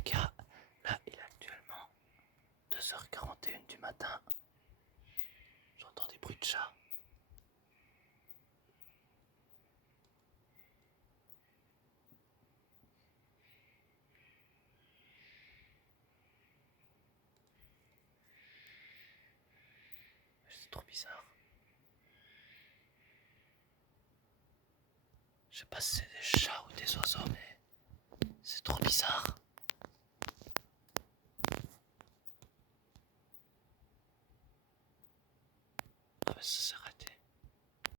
petit gars, là il est actuellement 2h41 du matin. J'entends des bruits de chat. C'est trop bizarre. Je sais pas si c'est des chats ou des oiseaux, mais c'est trop bizarre.